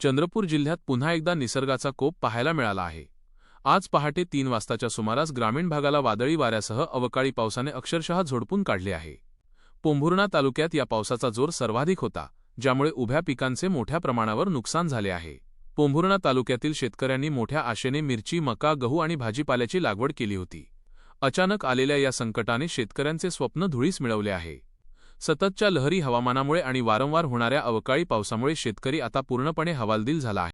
चंद्रपूर जिल्ह्यात पुन्हा एकदा निसर्गाचा कोप पाहायला मिळाला आहे। आज पहाटे 3 वाजताच्या सुमारास ग्रामीण भागाला वादळी वाऱ्यासह अवकाळी पावसाने अक्षरशः झोडपून काढले आहे। पोंभुर्णा तालुक्यात या पावसाचा जोर सर्वाधिक होता, ज्यामुळे उभ्या पिकांचे मोठ्या प्रमाणावर नुकसान झाले आहे। पोंभुर्णा तालुक्यातील शेतकऱ्यांनी मोठ्या आशेने मिरची, मका, गहू आणि भाजीपाल्याची लागवड केली होती। अचानक आलेल्या या संकटाने शेतकऱ्यांचे स्वप्न धुळीस मिळवले आहे। सततच्या लहरी हवामानामुळे आणि वारंवार होणाऱ्या अवकाळी पावसामुळे शेतकरी आता पूर्णपणे हवालदिल झाला आहे।